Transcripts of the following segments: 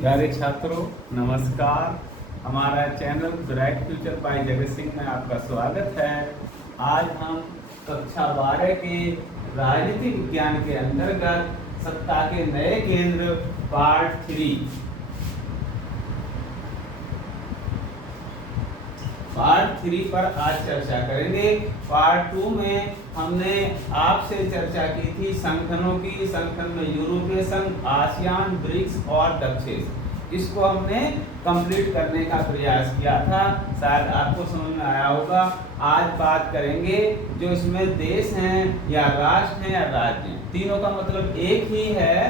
प्यारे छात्रों नमस्कार। हमारा channel bright future bye Jagat Singh में आपका स्वागत है। आज हम कक्षा 12 के राजनीति विज्ञान के अंतर्गत सत्ता के नए केंद्र पार्ट 3 पर आज चर्चा करेंगे। पार्ट 2 में हमने आपसे चर्चा की थी संगठनों की। संगठन में यूरोपीय संघ, आसियान, ब्रिक्स और डक्सेस, इसको हमने कंप्लीट करने का प्रयास किया था। शायद आपको समझ में आया होगा। आज बात करेंगे जो इसमें देश हैं या राष्ट्र हैं या राज्य हैं, तीनों का मतलब एक ही है,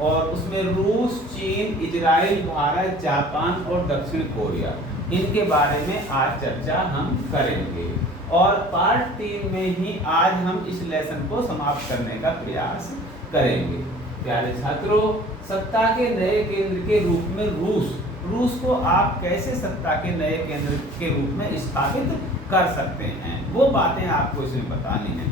और उसमें रूस, चीन, इजराइल, भारत, जापान और दक्षिण कोरिया, इनके बारे में आज चर्चा हम करेंगे। और पार्ट 3 में ही आज हम इस लेसन को समाप्त करने का प्रयास करेंगे। प्यारे छात्रों, सत्ता के नए केंद्र के रूप में रूस को आप कैसे सत्ता के नए केंद्र के रूप में स्थापित कर सकते हैं, वो बातें आपको इसमें बतानी है।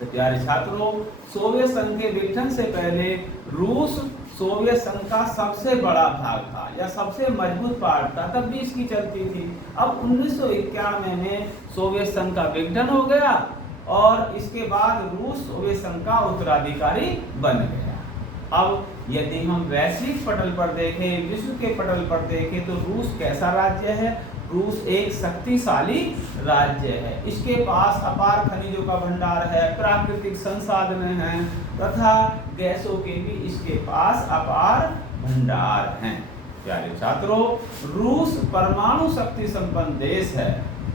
तो प्यारे छात्रों, सोवियत संघ के विघटन से पहले रूस सोवियत संघ का सबसे बड़ा भाग था या सबसे मजबूत पार्ट था, तब भी इसकी चलती थी। अब 1991 में सोवियत संघ का विघटन हो गया और इसके बाद रूस सोवियत संघ का उत्तराधिकारी बन गया। अब यदि हम वैश्विक पटल पर देखें, विश्व के पटल पर देखें, तो रूस कैसा राज्य है? रूस एक शक्तिशाली राज्य है। इसके पास अपार खनिजों का भंडार है, प्राकृतिक संसाधन हैं तथा गैसों के भी इसके पास अपार भंडार हैं। प्यारे छात्रों, रूस परमाणु शक्ति संपन्न देश है।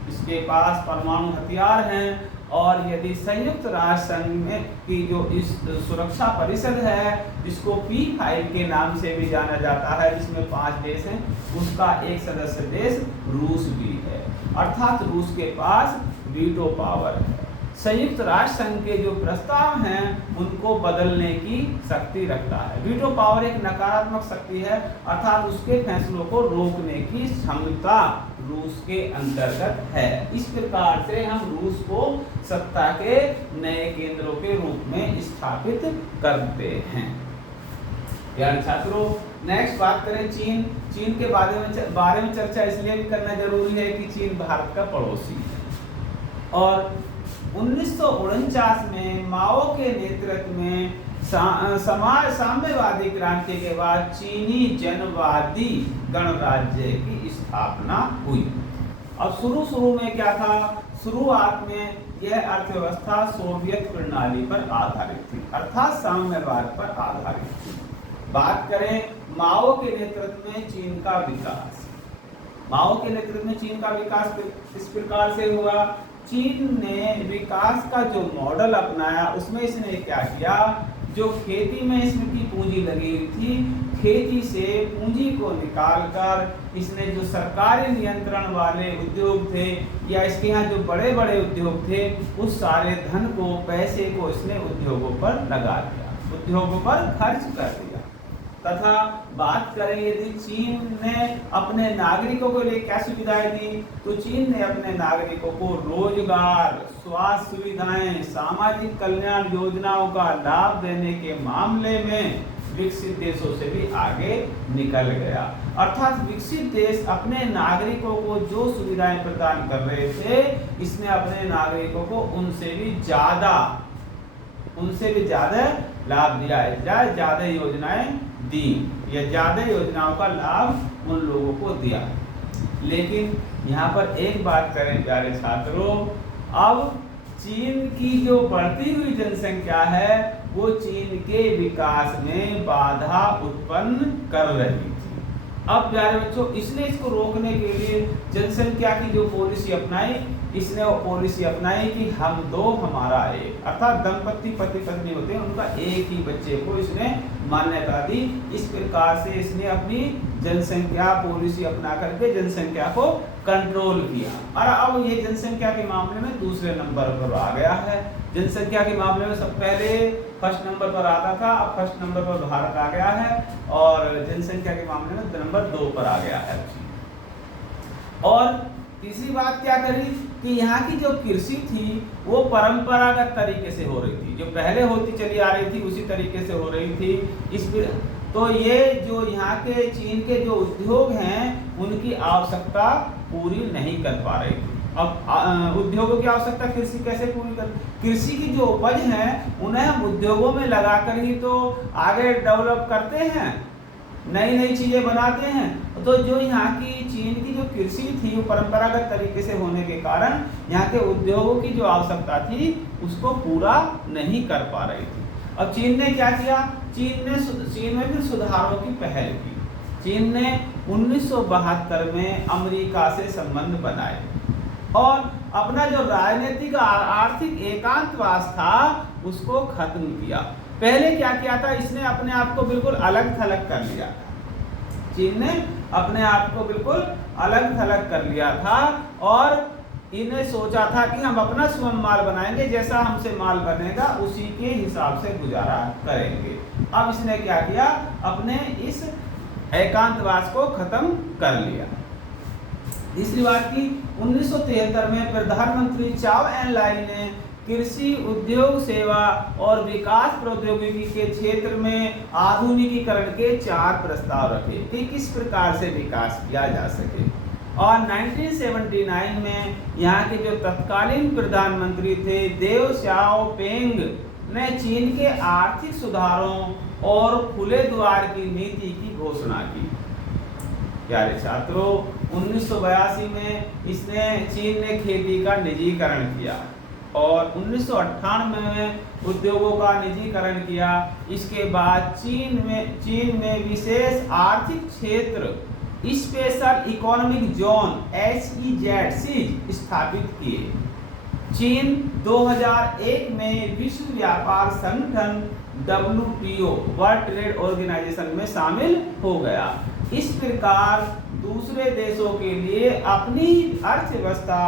इसके पास परमाणु हथियार हैं, और यदि संयुक्त राष्ट्र संघ में की जो इस सुरक्षा परिषद है, जिसको P5 के नाम से भी जाना जाता है, जिसमें 5 देश हैं, उसका एक सदस्य देश रूस भी है। अर्थात रूस के पास वीटो पावर है। संयुक्त राष्ट्र संघ के जो प्रस्ताव हैं उनको बदलने की शक्ति रखता है। वीटो पावर एक नकारात्मक शक्ति है, अर्थात उसके फैसलों को रोकने की क्षमता रूस के अंतर्गत है। इस प्रकार से हम रूस को सत्ता के नए केंद्रों के रूप में स्थापित करते हैं। यार छात्रों, नेक्स्ट बात करें चीन। चीन के बारे में चर्चा इसलिए भी करना जरूरी है कि चीन भारत का पड़ोसी है, और 1949 में माओ के नेतृत्व में समाज साम्यवादी क्रांति के बाद चीनी जनवादी गणराज्य की स्थापना हुई। अब शुरू में क्या था? शुरुआत में यह अर्थव्यवस्था सोवियत प्रणाली पर आधारित थी, अर्थात साम्यवाद पर आधारित थी। बात करें माओ के नेतृत्व में चीन का विकास। माओ के नेतृत्व में चीन का विकास इस प्रकार से हुआ। चीन ने विकास का जो मॉडल अपनाया, उसमें इसने क्या किया? जो खेती में इसकी पूंजी लगी हुई थी, खेती से पूंजी को निकालकर इसने जो सरकारी नियंत्रण वाले उद्योग थे या इसके यहाँ जो बड़े बड़े उद्योग थे, उस सारे धन को, पैसे को इसने उद्योगों पर लगा दिया, उद्योगों पर खर्च कर दिया। तथा बात करें यदि चीन ने अपने नागरिकों के लिए क्या सुविधाएं दी, तो चीन ने अपने नागरिकों को रोजगार, स्वास्थ्य सुविधाएं, सामाजिक कल्याण योजनाओं का लाभ देने के मामले में विकसित देशों से भी आगे निकल गया। अर्थात विकसित देश अपने नागरिकों को जो सुविधाएं प्रदान कर रहे थे, इसने अपने नागरिकों को उनसे भी ज्यादा लाभ दिया है, ज्यादा योजनाएं दी या ज्यादा योजनाओं का लाभ उन लोगों को दिया। लेकिन यहाँ पर एक बात करें प्यारे छात्रों, अब चीन की जो बढ़ती हुई जनसंख्या है, वो चीन के विकास में बाधा उत्पन्न कर रही थी। अब प्यारे बच्चों, इसने इसको रोकने के लिए जनसंख्या की जो पॉलिसी अपनाई, इसने वो पॉलिसी अपनाई कि हम दो हमारा एक, अर्थात दंपति पति पत्नी होते हैं, उनका एक ही बच्चे को इसने मान्यता दी। इस प्रकार से इसने अपनी जनसंख्या पॉलिसी अपना करके जनसंख्या को कंट्रोल किया, और अब ये जनसंख्या के मामले में दूसरे नंबर पर आ गया है। जनसंख्या के मामले में सब पहले फर्स्ट नंबर पर आता था, अब फर्स्ट नंबर पर भारत आ गया है, और जनसंख्या के मामले में नंबर 2 पर आ गया है। और तीसरी बात क्या करी कि यहाँ की जो कृषि थी वो परंपरागत तरीके से हो रही थी, जो पहले होती चली आ रही थी उसी तरीके से हो रही थी। तो ये जो यहाँ के चीन के जो उद्योग हैं उनकी आवश्यकता पूरी नहीं कर पा रही थी। अब उद्योगों की आवश्यकता कृषि कैसे पूरी कर, कृषि की जो उपज है उन्हें हम उद्योगों में लगाकर ही तो आगे डेवलप करते हैं, नई नई चीजें बनाते हैं। तो जो यहाँ की चीन की जो कृषि थी वो परंपरागत तरीके से होने के कारण यहाँ के उद्योगों की जो आवश्यकता थी उसको पूरा नहीं कर पा रही थी। अब चीन ने क्या किया, चीन में फिर सुधारों की पहल की। चीन ने 1972 में अमेरिका से संबंध बनाए और अपना जो राजनीतिक आर्थिक एकांतवास था उसको खत्म किया। पहले क्या किया था, इसने अपने आप को बिल्कुल अलग थलग कर लिया था। चीन ने अपने आप को बिल्कुल अलग थलग कर लिया था और इन्हें सोचा था कि हम अपना स्वयं माल बनाएंगे, जैसा हमसे माल बनेगा उसी के हिसाब से गुजारा करेंगे। अब इसने क्या किया, अपने इस एकांतवास को खत्म कर लिया। तीसरी बात की 1973 में प्रधानमंत्री चाओ एन लाई ने कृषि, उद्योग, सेवा और विकास प्रौद्योगिकी के क्षेत्र में आधुनिकीकरण के 4 प्रस्ताव रखे कि किस प्रकार से विकास किया जा सके। और 1979 में यहाँ के जो तत्कालीन प्रधानमंत्री थे देव शाओपेंग ने चीन के आर्थिक सुधारों और खुले द्वार की नीति की घोषणा की। प्यारे छात्रों, 1982 में इसने चीन ने खेती का निजीकरण किया और 1998 में उद्योगों का निजीकरण किया। इसके बाद चीन में विशेष आर्थिक क्षेत्र स्पेशल इकोनॉमिक जोन SEZ स्थापित किए। चीन 2001 में विश्व व्यापार संगठन WTO वर्ल्ड ट्रेड ऑर्गेनाइजेशन में शामिल हो गया। इस प्रकार दूसरे देशों के लिए अपनी अर्थव्यवस्था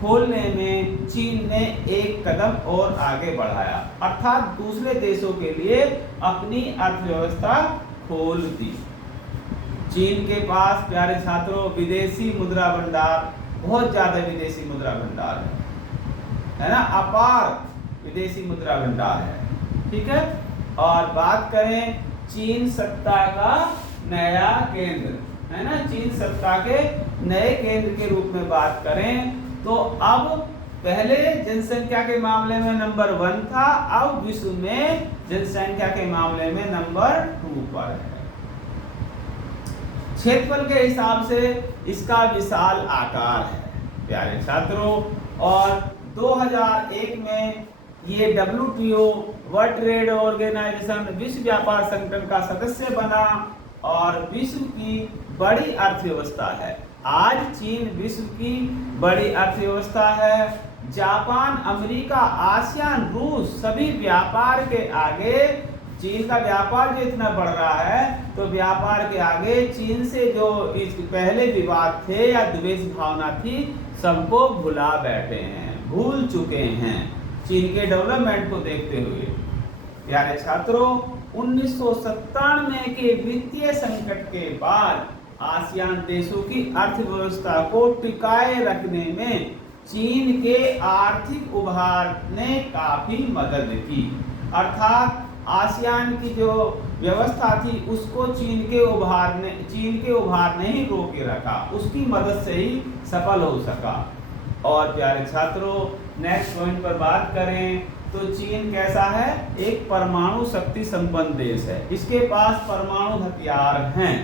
खोलने में चीन ने एक कदम और आगे बढ़ाया, अर्थात दूसरे देशों के लिए अपनी अर्थव्यवस्था खोल दी। चीन के पास प्यारे छात्रों विदेशी मुद्रा भंडार, बहुत ज्यादा विदेशी मुद्रा भंडार है ना, अपार विदेशी मुद्रा भंडार है, ठीक है। और बात करें चीन सत्ता का नया केंद्र, है ना, चीन सत्ता के नए केंद्र के रूप में बात करें तो अब पहले जनसंख्या के मामले में नंबर 1 था, अब विश्व में जनसंख्या के मामले में नंबर 2 पर है। क्षेत्रफल के हिसाब से इसका विशाल आकार है प्यारे छात्रों। और 2001 में ये WTO वर्ल्ड ट्रेड ऑर्गेनाइजेशन विश्व व्यापार संगठन का सदस्य बना और विश्व की बड़ी अर्थव्यवस्था है। आज चीन विश्व की बड़ी अर्थव्यवस्था है। जापान, अमेरिका, आसियान, रूस सभी व्यापार के आगे, चीन का व्यापार जो इतना बढ़ रहा है तो व्यापार के आगे चीन से जो इस पहले विवाद थे या द्वेष भावना थी सबको भुला बैठे हैं, भूल चुके हैं चीन के डेवलपमेंट को देखते हुए। प्यारे छात्रों, 1997 के वित्तीय संकट के बाद आसियान देशों की अर्थव्यवस्था को टिकाए रखने में चीन के आर्थिक उभार ने काफी मदद की, अर्थात आसियान की जो व्यवस्था थी उसको चीन के उभार ने ही रोके रखा, उसकी मदद से ही सफल हो सका। और प्यारे छात्रों, नेक्स्ट पॉइंट पर बात करें तो चीन कैसा है, एक परमाणु शक्ति संपन्न देश है, इसके पास परमाणु हथियार हैं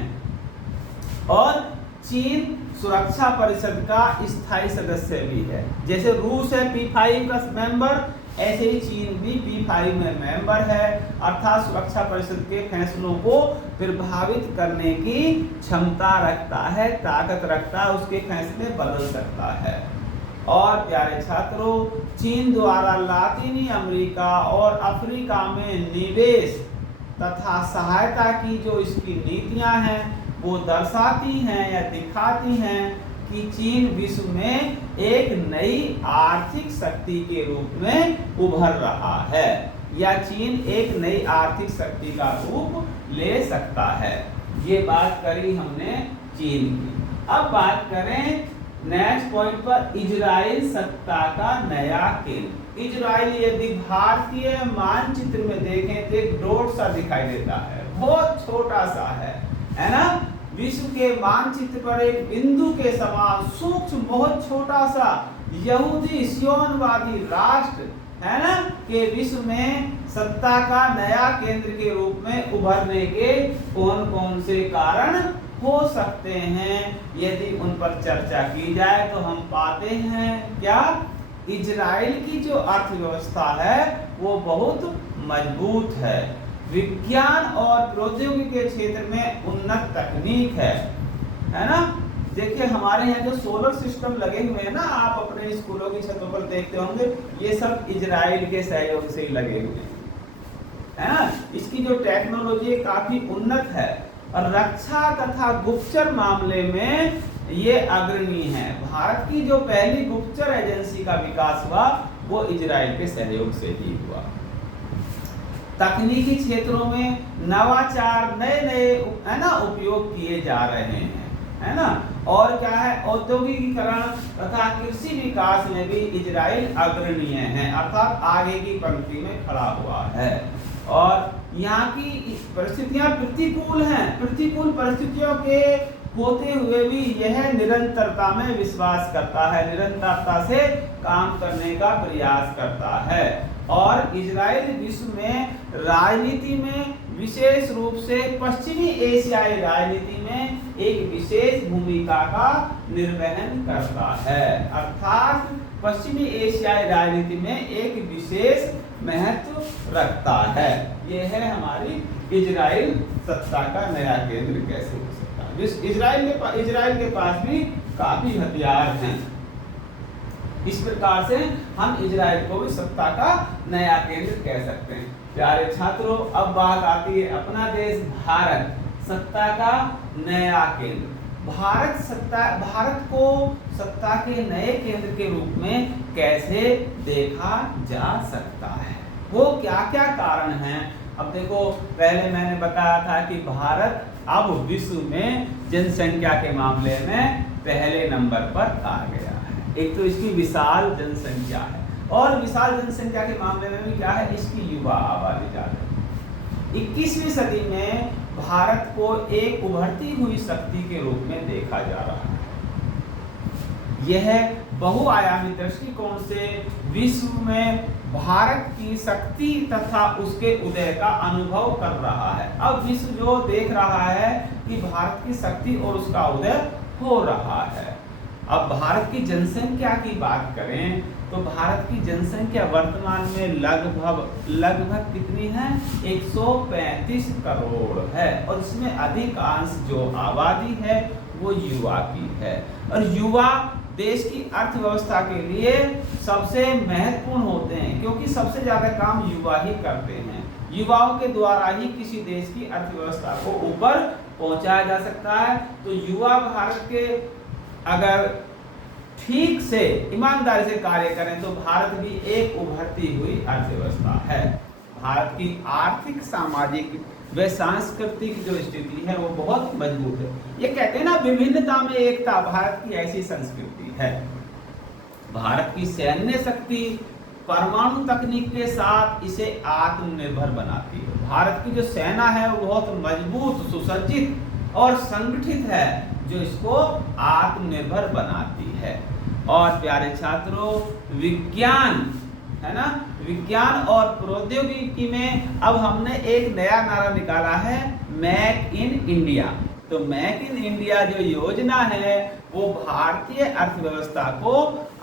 और चीन सुरक्षा परिषद का स्थायी सदस्य भी है। जैसे रूस है P5 का मेंबर, ऐसे ही चीन भी P5 में मेंबर है, अर्थात सुरक्षा परिषद के फैसलों को प्रभावित करने की क्षमता रखता है, ताकत रखता है, उसके फैसले बदल सकता है। और प्यारे छात्रों, चीन द्वारा लातीनी अमेरिका और अफ्रीका में निवेश तथा सहायता की जो इसकी नीतियां हैं वो दर्शाती हैं या दिखाती हैं कि चीन विश्व में एक नई आर्थिक शक्ति के रूप में उभर रहा है या चीन एक नई आर्थिक शक्ति का रूप ले सकता है। ये बात करी हमने चीन की। अब बात करें नेक्स्ट पॉइंट पर, इजराइल सत्ता का नया केंद्र। इजराइल यदि भारतीय मानचित्र में देखें तो एक डॉट सा दिखाई देता है, बहुत छोटा सा है ना। विश्व के मानचित्र पर एक बिंदु के समान सूक्ष्म बहुत छोटा सा यहूदी सियोनवादी राष्ट्र है ना के विश्व में सत्ता का नया केंद्र के रूप में उभरने के कौन कौन से कारण हो सकते हैं, यदि उन पर चर्चा की जाए तो हम पाते हैं क्या, इजराइल की जो अर्थव्यवस्था है वो बहुत मजबूत है, विज्ञान और प्रौद्योगिकी के क्षेत्र में उन्नत तकनीक है ना। देखिए हमारे यहाँ जो सोलर सिस्टम लगे हुए हैं ना, आप अपने स्कूलों की छतों पर देखते होंगे, ये सब इजराइल के सहयोग से ही लगे हुए हैं है ना। इसकी जो टेक्नोलॉजी काफी उन्नत है और रक्षा तथा गुप्तचर मामले में ये अग्रणी है। भारत की जो पहली गुप्तचर एजेंसी का विकास हुआ वो इजराइल के सहयोग से ही हुआ। तकनीकी क्षेत्रों में नवाचार नए नए है ना उपयोग किए जा रहे हैं है ना। और क्या है, औद्योगिकीकरण तथा कृषि विकास में भी इजराइल अग्रणीय है, अर्थात आगे की पंक्ति में खड़ा हुआ है। और यहाँ की परिस्थितियां प्रतिकूल हैं, प्रतिकूल परिस्थितियों के होते हुए भी यह निरंतरता में विश्वास करता है, निरंतरता से काम करने का प्रयास करता है। और इजराइल विश्व में राजनीति में विशेष रूप से पश्चिमी एशियाई राजनीति में एक विशेष भूमिका का निर्वहन करता है, अर्थात पश्चिमी एशियाई राजनीति में एक विशेष महत्व रखता है। यह है हमारी इजराइल सत्ता का नया केंद्र कैसे हो सकता है। इजराइल के पास भी काफी हथियार हैं। इस प्रकार से हम इजराइल को भी सत्ता का नया केंद्र कह सकते हैं। प्यारे छात्रों, अब बात आती है अपना देश भारत, सत्ता का नया केंद्र। भारत को सत्ता के नए केंद्र के रूप में कैसे देखा जा सकता है, वो क्या क्या कारण हैं। अब देखो, पहले मैंने बताया था कि भारत अब विश्व में जनसंख्या के मामले में पहले नंबर पर आ गया है। एक तो इसकी विशाल जनसंख्या है, और विशाल जनसंख्या के मामले में भी क्या है, इसकी युवा आबादी ज्यादा है। 21वीं सदी में भारत को एक उभरती हुई शक्ति के रूप में देखा जा रहा है। यह बहुआयामी दृष्टिकोण से विश्व में भारत की शक्ति तथा उसके उदय का अनुभव कर रहा है। अब विश्व जो देख रहा है कि भारत की शक्ति और उसका उदय हो रहा है। अब भारत की जनसंख्या की बात करें तो भारत की जनसंख्या वर्तमान में लगभग कितनी है, 135 करोड़ है, और इसमें अधिकांश जो आबादी है वो युवा की है। और युवा देश की अर्थव्यवस्था के लिए सबसे महत्वपूर्ण होते हैं, क्योंकि सबसे ज्यादा काम युवा ही करते हैं। युवाओं के द्वारा ही किसी देश की अर्थव्यवस्था को ऊपर पहुंचाया जा सकता है। तो युवा भारत के अगर ठीक से ईमानदारी से कार्य करें तो भारत भी एक उभरती हुई अर्थव्यवस्था है। भारत की आर्थिक, सामाजिक व सांस्कृतिक जो स्थिति है वो बहुत मजबूत है। ये कहते हैं ना, विभिन्नता में एकता, भारत की ऐसी संस्कृति है। भारत की सैन्य शक्ति परमाणु तकनीक के साथ इसे आत्मनिर्भर बनाती है। भारत की जो सेना है वो बहुत मजबूत, सुसज्जित और संगठित है, जो इसको आत्मनिर्भर बनाती है। और प्यारे छात्रों, विज्ञान है ना, विज्ञान और प्रौद्योगिकी में अब हमने एक नया नारा निकाला है, मेक इन इंडिया। तो मेक इन इंडिया जो योजना है वो भारतीय अर्थव्यवस्था को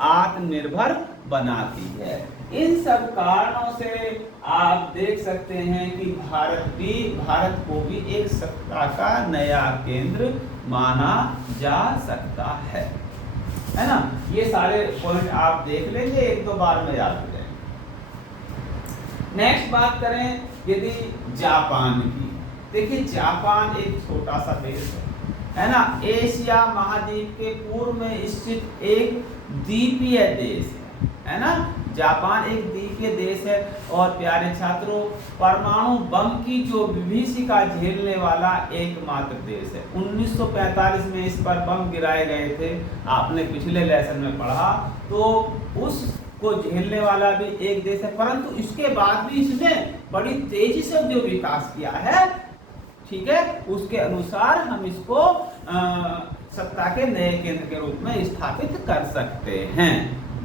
आत्मनिर्भर बनाती है। इन सब कारणों से आप देख सकते हैं कि भारत को भी एक सत्ता का नया केंद्र माना जा सकता है ना। ये सारे पॉइंट आप देख लेंगे, एक दो बार में याद हो जाएंगे। नेक्स्ट बात करें यदि जापान की। देखिए, जापान एक छोटा सा देश है ना, एशिया महाद्वीप के पूर्व में स्थित एक द्वीपीय देश है ना। जापान एक द्वीपीय देश है। और प्यारे छात्रों, परमाणु बम की जो विभीषिका झेलने वाला एकमात्र देश है। 1945 में इस पर बम गिराए गए थे, आपने पिछले लेसन में पढ़ा। तो उसको झेलने वाला भी एक देश है, परंतु इसके बाद भी इसने बड़ी तेजी से जो विकास किया है ठीक है, उसके अनुसार हम इसको सत्ता के नए केंद्र के रूप में स्थापित कर सकते हैं।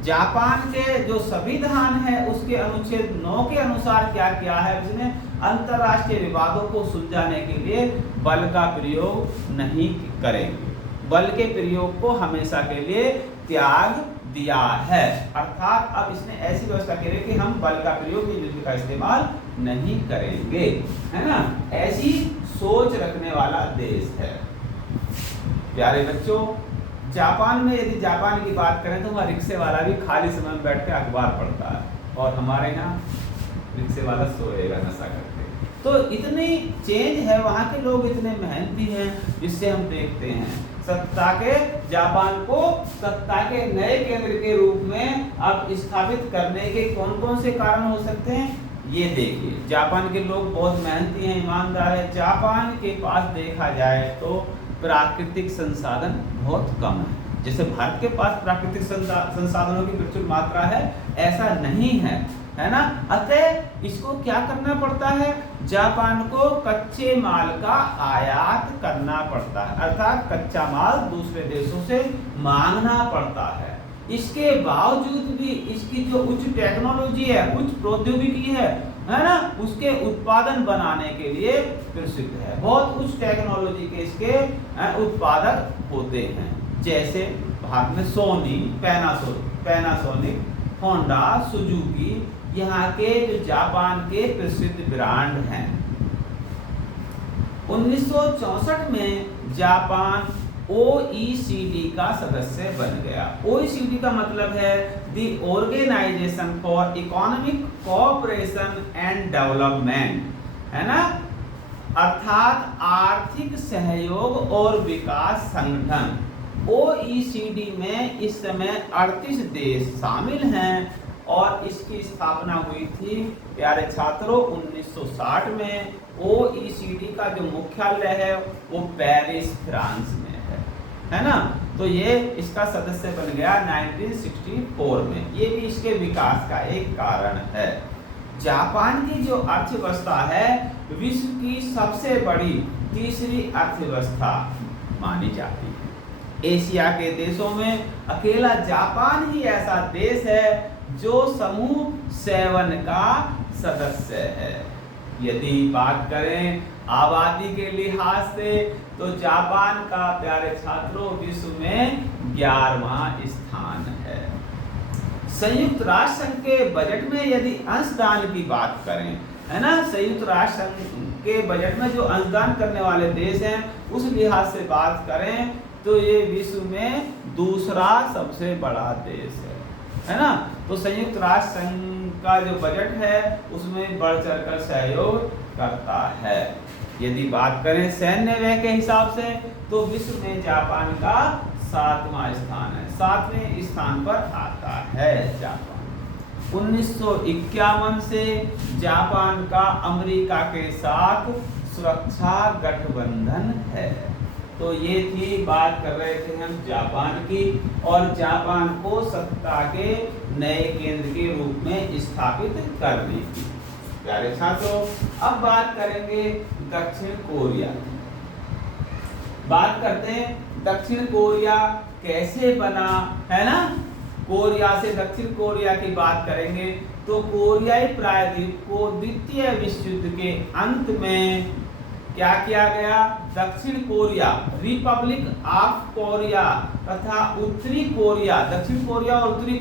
जापान के जो संविधान है उसके अनुच्छेद 9 के अनुसार क्या किया है, उसने अंतरराष्ट्रीय विवादों को सुलझाने के लिए बल का प्रयोग नहीं करेंगे, बल के प्रयोग को हमेशा के लिए त्याग दिया है। अर्थात अब इसने ऐसी व्यवस्था की है कि हम बल का प्रयोग या युद्ध का इस्तेमाल नहीं करेंगे, है ना। ऐसी सोच रखने वाला देश है। प्यारे बच्चों, जापान में यदि जापान की बात करें तो वहाँ रिक्शे वाला भी खाली समय में बैठ के अखबार पढ़ता है, और हमारे यहाँ रिक्शे वाला सोएगा नशा करके। तो इतनी चेंज है, वहाँ के लोग इतने मेहनती हैं, जिससे हम देखते हैं सत्ता के जापान को सत्ता के नए केंद्र के रूप में अब स्थापित करने के कौन कौन से कारण हो सकते हैं, ये देखिए। जापान के लोग बहुत मेहनती हैं, ईमानदार है। जापान के पास देखा जाए तो प्राकृतिक संसाधन बहुत कम है। जैसे भारत के पास प्राकृतिक संसाधनों की प्रचुर मात्रा है, ऐसा नहीं है, है ना। अतः इसको क्या करना पड़ता है, जापान को कच्चे माल का आयात करना पड़ता है, अर्थात कच्चा माल दूसरे देशों से मांगना पड़ता है। इसके बावजूद भी इसकी जो उच्च टेक्नोलॉजी है, उच्च प्रौद्योगिकी है ना, उसके उत्पादन बनाने के लिए प्रसिद्ध है। बहुत उच्च टेक्नोलॉजी के इसके उत्पादक होते हैं। जैसे भारत में सोनी, पैनासोनिक, होंडा, सुजुकी, यहाँ के जो जापान के प्रसिद्ध ब्रांड हैं। 1964 में जापान OECD का सदस्य बन गया। OECD का मतलब है the organisation for economic cooperation and development, है ना, अर्थात आर्थिक सहयोग और विकास संगठन। OECD में इस समय 38 देश शामिल हैं और इसकी स्थापना हुई थी प्यारे छात्रों 1960 में। OECD का जो मुख्यालय है वो पेरिस, फ्रांस में है ना। तो ये इसका सदस्य बन गया 1964 में। ये भी इसके विकास का एक कारण है। जापान की जो अर्थव्यवस्था है विश्व की सबसे बड़ी तीसरी अर्थव्यवस्था मानी जाती है। एशिया के देशों में अकेला जापान ही ऐसा देश है जो समूह 7 का सदस्य है। यदि बात करें आबादी के लिहाज से तो जापान का प्यारे छात्रों विश्व में 11वां स्थान है। संयुक्त राष्ट्र संघ के बजट में यदि अंशदान की बात करें, है ना, संयुक्त राष्ट्र संघ के बजट में जो अंशदान करने वाले देश हैं उस लिहाज से बात करें तो ये विश्व में दूसरा सबसे बड़ा देश है ना। तो संयुक्त राष्ट्र संघ का जो बजट है उसमें बढ़ चढ़कर सहयोग करता है। यदि बात करें सैन्य व्यय के हिसाब से तो विश्व में जापान का 7वां स्थान है, 7वें स्थान पर आता है जापान। 1951 से जापान का अमेरिका के साथ सुरक्षा गठबंधन है। तो ये थी, बात कर रहे थे हम जापान की, और जापान को सत्ता के नए केंद्र के रूप में स्थापित करने की। प्यारे छात्रों, अब बात करेंगे दक्षिण कोरिया। बात करते हैं दक्षिण कोरिया कैसे बना, है ना। कोरिया से दक्षिण कोरिया की बात करेंगे तो कोरियाई प्रायद्वीप को द्वितीय विश्व युद्ध के अंत में क्या किया गया, दक्षिण कोरिया, रिपब्लिक ऑफ कोरिया तथा उत्तरी कोरिया, दक्षिण कोरिया और उत्तरी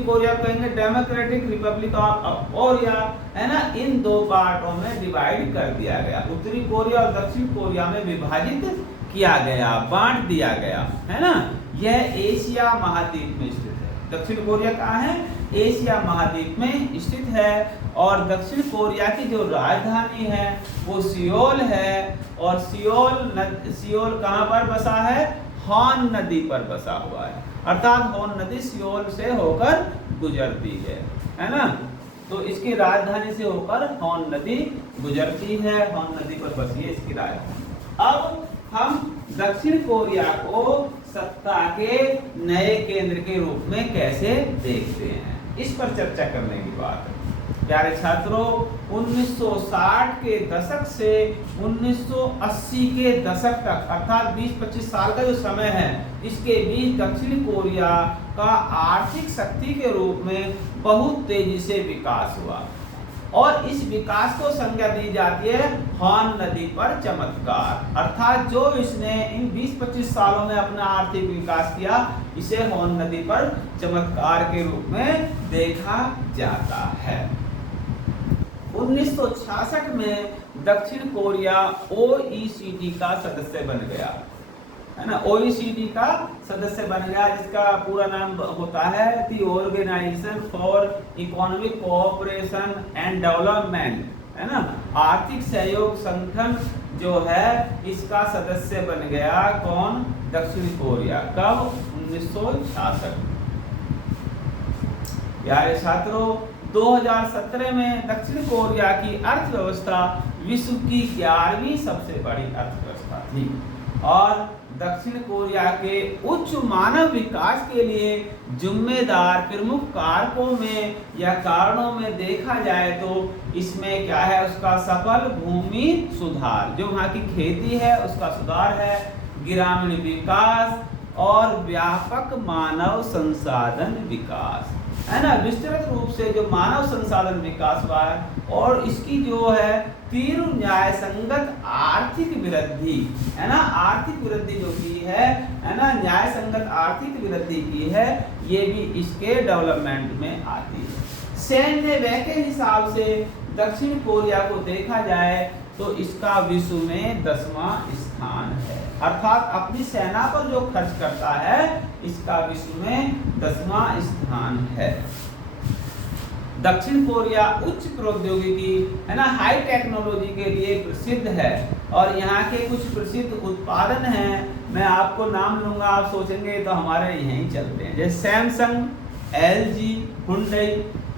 कोरिया कहेंगे डेमोक्रेटिक रिपब्लिक ऑफ कोरिया, है ना, इन दो पार्टों में डिवाइड कर दिया गया। उत्तरी कोरिया और दक्षिण कोरिया में विभाजित किया गया, बांट दिया गया, है ना। यह एशिया महाद्वीप में स्थित है। दक्षिण कोरिया कहाँ है, एशिया महाद्वीप में स्थित है। और दक्षिण कोरिया की जो राजधानी है वो सियोल है, और सियोल कहाँ पर बसा है, हॉन नदी पर बसा हुआ है, अर्थात हॉन नदी सियोल से होकर गुजरती है ना। तो इसकी राजधानी से होकर हॉन नदी गुजरती है, हॉन नदी पर बसी है इसकी राजधानी। अब हम दक्षिण कोरिया को सत्ता के नए केंद्र के रूप में कैसे देखते हैं, इस पर चर्चा करने की बात है। प्यारे छात्रों, 1960 के दशक से 1980 के दशक तक अर्थात 20-25 साल का जो समय है, इसके बीच दक्षिण कोरिया का आर्थिक शक्ति के रूप में बहुत तेजी से विकास हुआ और इस विकास को संज्ञा दी जाती है हॉन नदी पर चमत्कार। अर्थात जो इसने इन 20-25 सालों में अपना आर्थिक विकास किया, इसे हॉन नदी पर चमत्कार के रूप में देखा जाता है। 1966 में दक्षिण कोरिया OECD का सदस्य बन गया, है ना। OECD का सदस्य बन गया, जिसका पूरा नाम होता है the organisation for economic cooperation and development, है ना। आर्थिक सहयोग संगठन जो है इसका सदस्य बन गया कौन? दक्षिण कोरिया। कब? 1966। प्यारे छात्रों, 2017 में दक्षिण कोरिया की अर्थव्यवस्था विश्व की 11वीं सबसे बड़ी अर्थव्यवस्था थी और दक्षिण कोरिया के उच्च मानव विकास के लिए जिम्मेदार प्रमुख कारकों में या कारणों में देखा जाए तो इसमें क्या है? उसका सफल भूमि सुधार, जो वहाँ की खेती है उसका सुधार है, ग्रामीण विकास और व्यापक मानव संसाधन विकास, है ना। विस्तृत रूप से जो मानव संसाधन विकास हुआ है और इसकी जो है तीव्र न्याय संगत आर्थिक वृद्धि, है ना। आर्थिक वृद्धि जो की है ना, न्याय संगत आर्थिक वृद्धि की है, ये भी इसके डेवलपमेंट में आती है। सैन्य व्यय के हिसाब से दक्षिण कोरिया को देखा जाए तो इसका विश्व में 10वां स्थान है, अर्थात अपनी सेना पर जो खर्च करता है इसका विश्व में 10वां स्थान है। दक्षिण कोरिया उच्च प्रौद्योगिकी, है ना, हाई टेक्नोलॉजी के लिए प्रसिद्ध है और यहाँ के कुछ प्रसिद्ध उत्पादन हैं, मैं आपको नाम लूंगा, आप सोचेंगे तो हमारे यहीं चलते हैं, जैसे सैमसंग, LG, हुंडई,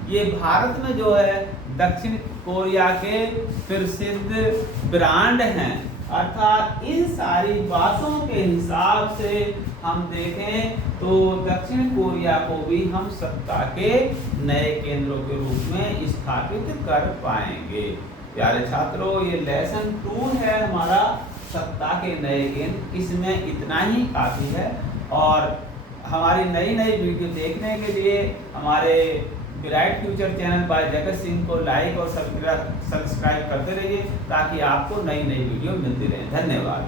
ये भारत में जो है दक्षिण कोरिया के प्रसिद्ध ब्रांड हैं। अर्थात इन सारी बातों के हिसाब से हम देखें तो दक्षिण कोरिया को भी हम सत्ता के नए केंद्रों के रूप में स्थापित कर पाएंगे। प्यारे छात्रों, ये लेसन 2 है हमारा, सत्ता के नए केंद्र, इसमें इतना ही काफी है और हमारी नई नई वीडियो देखने के लिए हमारे bright future channel bye Jagat Singh को लाइक और सब्सक्राइब करते रहिए ताकि आपको नई नई वीडियो मिलती रहे। धन्यवाद।